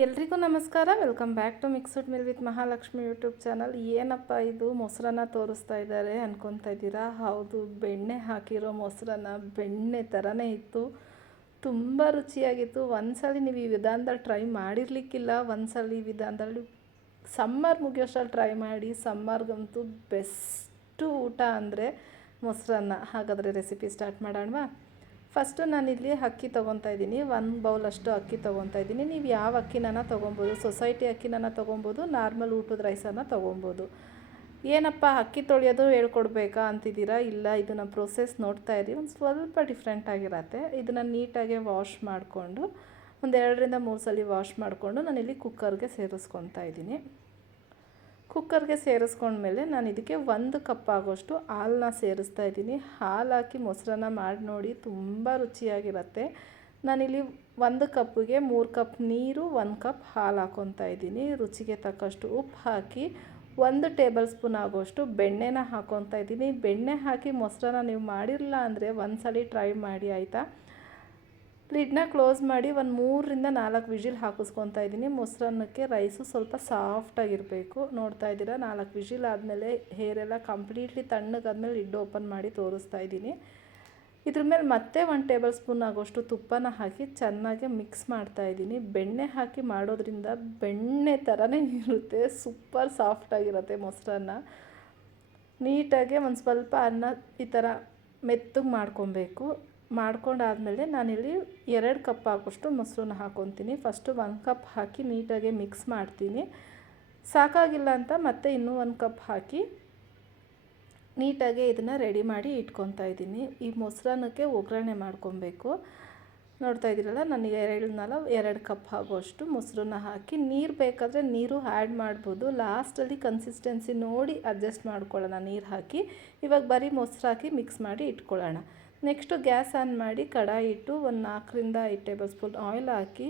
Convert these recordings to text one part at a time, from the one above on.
ಎಲ್ರಿಗೂ ನಮಸ್ಕಾರ. Welcome back to mixed meal with Mahalakshmi YouTube channel. ಏನಪ್ಪ ಇದು ಮೊಸರನ್ನ ತೋರಿಸ್ತಾ ಇದ್ದಾರೆ ಅನ್ಕೊತಾ ಇದ್ದೀರಾ? ಹೌದು, ಬೆಣ್ಣೆ ಹಾಕಿರೋ ಮೊಸರನ್ನ. ಬೆಣ್ಣೆ ಥರನೇ ಇತ್ತು, ತುಂಬ ರುಚಿಯಾಗಿತ್ತು. ಒಂದ್ಸಲಿ ನೀವು ಈ ವಿಧಾನದಲ್ಲಿ ಟ್ರೈ ಮಾಡಿರಲಿಕ್ಕಿಲ್ಲ, ಒಂದ್ಸಲಿ ಈ ವಿಧಾನದಲ್ಲಿ ಸಮ್ಮರ್ ಮುಗಿಯೋಷ್ಟರಲ್ಲಿ ಟ್ರೈ ಮಾಡಿ. ಸಮ್ಮರ್ಗಂತೂ ಬೆಸ್ಟು ಊಟ ಅಂದರೆ ಮೊಸರನ್ನ. ಹಾಗಾದರೆ ರೆಸಿಪಿ ಸ್ಟಾರ್ಟ್ ಮಾಡೋಣವಾ? ಫಸ್ಟು ನಾನಿಲ್ಲಿ ಅಕ್ಕಿ ತೊಗೊತಾ ಇದ್ದೀನಿ. 1 ಬೌಲಷ್ಟು ಅಕ್ಕಿ ತೊಗೊತಾ ಇದ್ದೀನಿ. ನೀವು ಯಾವ ಅಕ್ಕಿನ ತೊಗೊಬೋದು. ಸೊಸೈಟಿ ಅಕ್ಕಿನ ತೊಗೊಬೋದು, ನಾರ್ಮಲ್ ಊಟದ ರೈಸನ್ನು ತೊಗೊಬೋದು. ಏನಪ್ಪ ಅಕ್ಕಿ ತೊಳೆಯೋದು ಹೇಳ್ಕೊಡ್ಬೇಕಾ ಅಂತಿದ್ದೀರಾ? ಇಲ್ಲ, ಇದು ನಮ್ಮ ಪ್ರೊಸೆಸ್ ನೋಡ್ತಾ ಇದ್ದೀವಿ, ಒಂದು ಸ್ವಲ್ಪ ಡಿಫ್ರೆಂಟ್ ಆಗಿರತ್ತೆ. ಇದನ್ನು ನೀಟಾಗಿ ವಾಶ್ ಮಾಡಿಕೊಂಡು ಒಂದು 2ರಿಂದ 3 ಸಲ ವಾಶ್ ಮಾಡಿಕೊಂಡು ನಾನಿಲ್ಲಿ ಕುಕ್ಕರ್ಗೆ ಸೇರಿಸ್ಕೊತಾ ಇದ್ದೀನಿ. ಕುಕ್ಕರ್ಗೆ ಸೇರಿಸ್ಕೊಂಡ್ಮೇಲೆ ನಾನು ಇದಕ್ಕೆ 1 ಕಪ್ ಆಗೋಷ್ಟು ಹಾಲನ್ನ ಸೇರಿಸ್ತಾ ಇದ್ದೀನಿ. ಹಾಲು ಹಾಕಿ ಮೊಸರನ್ನ ಮಾಡಿ ನೋಡಿ, ತುಂಬ ರುಚಿಯಾಗಿರುತ್ತೆ. ನಾನಿಲ್ಲಿ 1 ಕಪ್ಪಿಗೆ 3 ಕಪ್ ನೀರು, 1 ಕಪ್ ಹಾಲು ಹಾಕ್ಕೊತಾ ಇದ್ದೀನಿ. ರುಚಿಗೆ ತಕ್ಕಷ್ಟು ಉಪ್ಪು ಹಾಕಿ 1 ಟೇಬಲ್ ಸ್ಪೂನ್ ಆಗೋಷ್ಟು ಬೆಣ್ಣೆನ ಹಾಕ್ಕೊತಾ ಇದ್ದೀನಿ. ಬೆಣ್ಣೆ ಹಾಕಿ ಮೊಸರನ್ನ ನೀವು ಮಾಡಿರಲಿಲ್ಲ ಅಂದರೆ ಒಂದ್ಸಲಿ ಟ್ರೈ ಮಾಡಿ, ಆಯಿತಾ? ಲಿಡ್ನ ಕ್ಲೋಸ್ ಮಾಡಿ ಒಂದು 3ರಿಂದ 4 ವಿಜಿಲ್ ಹಾಕಿಸ್ಕೊತಾ ಇದ್ದೀನಿ. ಮೊಸರನ್ನಕ್ಕೆ ರೈಸು ಸ್ವಲ್ಪ ಸಾಫ್ಟಾಗಿರಬೇಕು. ನೋಡ್ತಾ ಇದ್ದೀರಾ, 4 ವಿಜಿಲ್ ಆದಮೇಲೆ ಹೇರೆಲ್ಲ ಕಂಪ್ಲೀಟ್ಲಿ ತಣ್ಣಗಾದ್ಮೇಲೆ ಲಿಡ್ ಓಪನ್ ಮಾಡಿ ತೋರಿಸ್ತಾ ಇದ್ದೀನಿ. ಇದ್ರ ಮೇಲೆ ಮತ್ತೆ 1 ಟೇಬಲ್ ಸ್ಪೂನ್ ಆಗೋಷ್ಟು ತುಪ್ಪನ ಹಾಕಿ ಚೆನ್ನಾಗಿ ಮಿಕ್ಸ್ ಮಾಡ್ತಾ ಇದ್ದೀನಿ. ಬೆಣ್ಣೆ ಹಾಕಿ ಮಾಡೋದ್ರಿಂದ ಬೆಣ್ಣೆ ಥರನೇ ಇರುತ್ತೆ, ಸೂಪರ್ ಸಾಫ್ಟಾಗಿರುತ್ತೆ ಮೊಸರನ್ನ. ನೀಟಾಗಿ ಒಂದು ಸ್ವಲ್ಪ ಅನ್ನ ಈ ಥರ ಮೆತ್ತಗೆ ಮಾಡ್ಕೊಬೇಕು. ಮಾಡ್ಕೊಂಡಾದಮೇಲೆ ನಾನಿಲ್ಲಿ 2 ಕಪ್ ಆಗೋಷ್ಟು ಮೊಸರನ್ನ ಹಾಕ್ಕೊತೀನಿ. ಫಸ್ಟು 1 ಕಪ್ ಹಾಕಿ ನೀಟಾಗಿ ಮಿಕ್ಸ್ ಮಾಡ್ತೀನಿ. ಸಾಕಾಗಿಲ್ಲ ಅಂತ ಮತ್ತೆ ಇನ್ನೂ 1 ಕಪ್ ಹಾಕಿ ನೀಟಾಗಿ ಇದನ್ನು ರೆಡಿ ಮಾಡಿ ಇಟ್ಕೊತಾ ಇದ್ದೀನಿ. ಈ ಮೊಸರನ್ನಕ್ಕೆ ಒಗ್ಗರಣೆ ಮಾಡ್ಕೊಬೇಕು. ನೋಡ್ತಾ ಇದ್ದೀರಲ್ಲ, ನನಗೆ 2 ಕಪ್ ಆಗೋಷ್ಟು ಮೊಸರನ್ನ ಹಾಕಿ, ನೀರು ಬೇಕಾದರೆ ನೀರು ಆ್ಯಡ್ ಮಾಡ್ಬೋದು. ಲಾಸ್ಟಲ್ಲಿ ಕನ್ಸಿಸ್ಟೆನ್ಸಿ ನೋಡಿ ಅಡ್ಜಸ್ಟ್ ಮಾಡ್ಕೊಳ್ಳೋಣ ನೀರು ಹಾಕಿ. ಇವಾಗ ಬರೀ ಮೊಸರು ಹಾಕಿ ಮಿಕ್ಸ್ ಮಾಡಿ ಇಟ್ಕೊಳ್ಳೋಣ. ನೆಕ್ಸ್ಟು ಗ್ಯಾಸ್ ಆನ್ ಮಾಡಿ ಕಡಾಯಿ ಇಟ್ಟು ಒಂದು 4ರಿಂದ 5 ಟೇಬಲ್ ಸ್ಪೂನ್ ಆಯಿಲ್ ಹಾಕಿ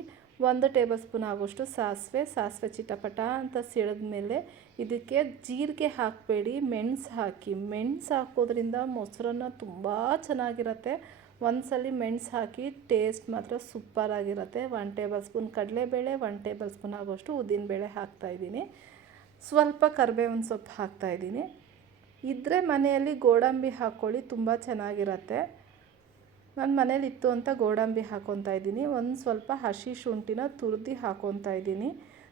1 ಟೇಬಲ್ ಸ್ಪೂನ್ ಆಗೋಷ್ಟು ಸಾಸಿವೆ ಚಿಟಪಟ ಅಂತ ಸಿಡಿದ ಮೇಲೆ ಇದಕ್ಕೆ ಜೀರಿಗೆ ಹಾಕಬೇಡಿ, ಮೆಣಸು ಹಾಕಿ. ಮೆಣಸು ಹಾಕೋದ್ರಿಂದ ಮೊಸರನ್ನ ತುಂಬ ಚೆನ್ನಾಗಿರುತ್ತೆ. ಒಂದ್ಸಲಿ ಮೆಣಸು ಹಾಕಿ, ಟೇಸ್ಟ್ ಮಾತ್ರ ಸೂಪರಾಗಿರುತ್ತೆ. 1 ಟೇಬಲ್ ಸ್ಪೂನ್ ಕಡಲೆಬೇಳೆ, 1 ಟೇಬಲ್ ಸ್ಪೂನ್ ಆಗೋಷ್ಟು ಉದ್ದಿನಬೇಳೆ ಹಾಕ್ತಾಯಿದ್ದೀನಿ. ಸ್ವಲ್ಪ ಕರಿಬೇವಿನ ಸೊಪ್ಪು ಹಾಕ್ತಾಯಿದ್ದೀನಿ. ಇದ್ದರೆ ಮನೆಯಲ್ಲಿ ಗೋಡಂಬಿ ಹಾಕ್ಕೊಳ್ಳಿ, ತುಂಬ ಚೆನ್ನಾಗಿರುತ್ತೆ. ನನ್ನ ಮನೇಲಿ ಇತ್ತು ಅಂತ ಗೋಡಂಬಿ ಹಾಕ್ಕೊತಾ ಇದ್ದೀನಿ. ಒಂದು ಸ್ವಲ್ಪ ಹಸಿ ಶುಂಠಿನ ತುರಿದು ಹಾಕ್ಕೊತಾ ಇದ್ದೀನಿ.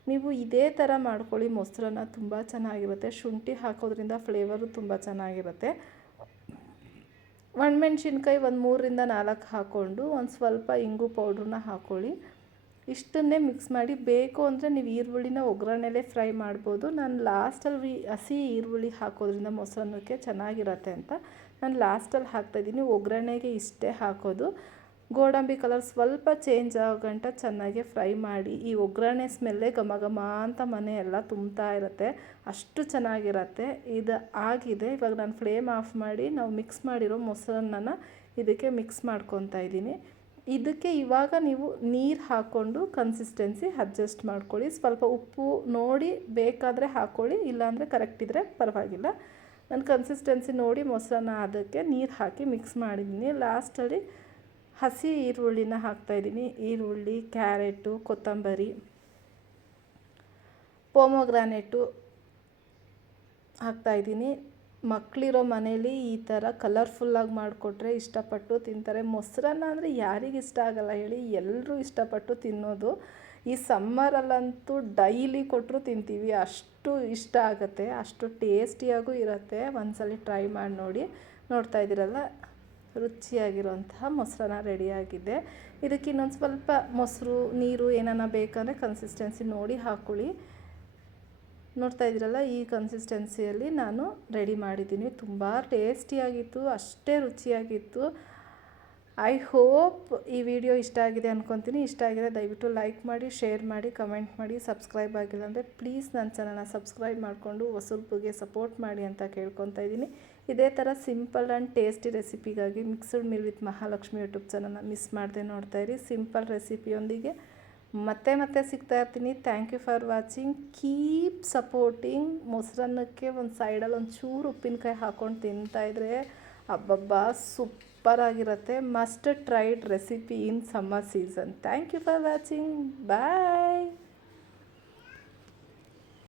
ನೀವು ಇದೇ ಥರ ಮಾಡ್ಕೊಳ್ಳಿ, ಮೊಸರನ್ನ ತುಂಬ ಚೆನ್ನಾಗಿರುತ್ತೆ. ಶುಂಠಿ ಹಾಕೋದ್ರಿಂದ ಫ್ಲೇವರು ತುಂಬ ಚೆನ್ನಾಗಿರುತ್ತೆ. ಒಣಮೆಣ್ಸಿನ್ಕಾಯಿ ಒಂದು 3ರಿಂದ 4 ಹಾಕ್ಕೊಂಡು ಒಂದು ಸ್ವಲ್ಪ ಇಂಗು ಪೌಡ್ರನ್ನ ಹಾಕ್ಕೊಳ್ಳಿ. ಇಷ್ಟನ್ನೇ ಮಿಕ್ಸ್ ಮಾಡಿ. ಬೇಕು ಅಂದರೆ ನೀವು ಈರುಳ್ಳಿನ ಒಗ್ಗರಣೆಲೇ ಫ್ರೈ ಮಾಡ್ಬೋದು. ನಾನು ಲಾಸ್ಟಲ್ಲಿ ಹಸಿ ಈರುಳ್ಳಿ ಹಾಕೋದ್ರಿಂದ ಮೊಸರನ್ನಕ್ಕೆ ಚೆನ್ನಾಗಿರತ್ತೆ ಅಂತ ನಾನು ಲಾಸ್ಟಲ್ಲಿ ಹಾಕ್ತಾಯಿದ್ದೀನಿ. ಒಗ್ಗರಣೆಗೆ ಇಷ್ಟೇ ಹಾಕೋದು. ಗೋಡಂಬಿ ಕಲರ್ ಸ್ವಲ್ಪ ಚೇಂಜ್ ಆಗೋ ಗಂಟ ಚೆನ್ನಾಗಿ ಫ್ರೈ ಮಾಡಿ. ಈ ಒಗ್ಗರಣೆ ಸ್ಮೆಲ್ಲೇ ಘಮ ಘಮ ಅಂತ ಮನೆ ಎಲ್ಲ ತುಂಬ್ತಾ ಇರುತ್ತೆ, ಅಷ್ಟು ಚೆನ್ನಾಗಿರುತ್ತೆ. ಇದು ಆಗಿದೆ. ಇವಾಗ ನಾನು ಫ್ಲೇಮ್ ಆಫ್ ಮಾಡಿ ನಾವು ಮಿಕ್ಸ್ ಮಾಡಿರೋ ಮೊಸರನ್ನ ಇದಕ್ಕೆ ಮಿಕ್ಸ್ ಮಾಡ್ಕೊತಾ ಇದ್ದೀನಿ. ಇದಕ್ಕೆ ಇವಾಗ ನೀವು ನೀರು ಹಾಕ್ಕೊಂಡು ಕನ್ಸಿಸ್ಟೆನ್ಸಿ ಅಡ್ಜಸ್ಟ್ ಮಾಡ್ಕೊಳ್ಳಿ. ಸ್ವಲ್ಪ ಉಪ್ಪು ನೋಡಿ ಬೇಕಾದರೆ ಹಾಕ್ಕೊಳ್ಳಿ, ಇಲ್ಲಾಂದರೆ ಕರೆಕ್ಟ್ ಇದ್ದರೆ ಪರವಾಗಿಲ್ಲ. ನಾನು ಕನ್ಸಿಸ್ಟೆನ್ಸಿ ನೋಡಿ ಮೊಸರನ್ನ ಅದಕ್ಕೆ ನೀರು ಹಾಕಿ ಮಿಕ್ಸ್ ಮಾಡಿದ್ದೀನಿ. ಲಾಸ್ಟಲ್ಲಿ ಹಸಿ ಈರುಳ್ಳಿನ ಹಾಕ್ತಾಯಿದ್ದೀನಿ. ಈರುಳ್ಳಿ, ಕ್ಯಾರೆಟು, ಕೊತ್ತಂಬರಿ, ಪೊಮೊಗ್ರಾನೇಟು ಹಾಕ್ತಾಯಿದ್ದೀನಿ. ಮಕ್ಕಳಿರೋ ಮನೇಲಿ ಈ ಥರ ಕಲರ್ಫುಲ್ಲಾಗಿ ಮಾಡಿಕೊಟ್ರೆ ಇಷ್ಟಪಟ್ಟು ತಿಂತಾರೆ. ಮೊಸರನ್ನ ಅಂದರೆ ಯಾರಿಗೆ ಇಷ್ಟ ಆಗಲ್ಲ ಹೇಳಿ? ಎಲ್ಲರೂ ಇಷ್ಟಪಟ್ಟು ತಿನ್ನೋದು. ಈ ಸಮ್ಮರಲ್ಲಂತೂ ಡೈಲಿ ಕೊಟ್ಟರು ತಿಂತೀವಿ, ಅಷ್ಟು ಇಷ್ಟ ಆಗುತ್ತೆ, ಅಷ್ಟು ಟೇಸ್ಟಿಯಾಗೂ ಇರುತ್ತೆ. ಒಂದ್ಸಲಿ ಟ್ರೈ ಮಾಡಿ ನೋಡಿ. ನೋಡ್ತಾ ಇದ್ದೀರಲ್ಲ, ರುಚಿಯಾಗಿರೋಂತಹ ಮೊಸರನ್ನ ರೆಡಿಯಾಗಿದೆ. ಇದಕ್ಕೆ ಇನ್ನೊಂದು ಸ್ವಲ್ಪ ಮೊಸರು, ನೀರು ಏನಾನ ಬೇಕಂದರೆ ಕನ್ಸಿಸ್ಟೆನ್ಸಿ ನೋಡಿ ಹಾಕ್ಕೊಳ್ಳಿ. ನೋಡ್ತಾ ಇದ್ದೀರಲ್ಲ, ಈ ಕನ್ಸಿಸ್ಟೆನ್ಸಿಯಲ್ಲಿ ನಾನು ರೆಡಿ ಮಾಡಿದ್ದೀನಿ. ತುಂಬ ಟೇಸ್ಟಿಯಾಗಿತ್ತು, ಅಷ್ಟೇ ರುಚಿಯಾಗಿತ್ತು. ಐ ಹೋಪ್ ಈ ವಿಡಿಯೋ ಇಷ್ಟ ಆಗಿದೆ ಅಂದ್ಕೊತೀನಿ. ಇಷ್ಟ ಆಗಿದೆ ದಯವಿಟ್ಟು ಲೈಕ್ ಮಾಡಿ, ಶೇರ್ ಮಾಡಿ, ಕಮೆಂಟ್ ಮಾಡಿ. ಸಬ್ಸ್ಕ್ರೈಬ್ ಆಗಿಲ್ಲ ಅಂದರೆ ಪ್ಲೀಸ್ ನನ್ನ ಚಾನಲ್ನ ಸಬ್ಸ್ಕ್ರೈಬ್ ಮಾಡಿಕೊಂಡು ಹೊಸಬ್ರಿಗೆ ಸಪೋರ್ಟ್ ಮಾಡಿ ಅಂತ ಕೇಳ್ಕೊತಾ ಇದ್ದೀನಿ. ಇದೇ ಥರ ಸಿಂಪಲ್ ಆ್ಯಂಡ್ ಟೇಸ್ಟಿ ರೆಸಿಪಿಗಾಗಿ mixed meal with Mahalakshmi YouTube ಚಾನಲ್ನ ಮಿಸ್ ಮಾಡದೆ ನೋಡ್ತಾ ಇರಿ. ಸಿಂಪಲ್ ರೆಸಿಪಿಯೊಂದಿಗೆ ಮತ್ತೆ ಸಿಗ್ತಾ ಇರ್ತೀನಿ. Thank you for watching. Keep supporting. ಮೊಸರನ್ನಕ್ಕೆ ಒಂದು ಸೈಡಲ್ಲಿ ಒಂದು ಚೂರು ಉಪ್ಪಿನಕಾಯಿ ಹಾಕ್ಕೊಂಡು ತಿಂತಾಯಿದ್ರೆ ಅಬ್ಬಬ್ಬಾ ಸೂಪರಾಗಿರುತ್ತೆ. Must tried recipe in summer season. Thank you for watching. Bye.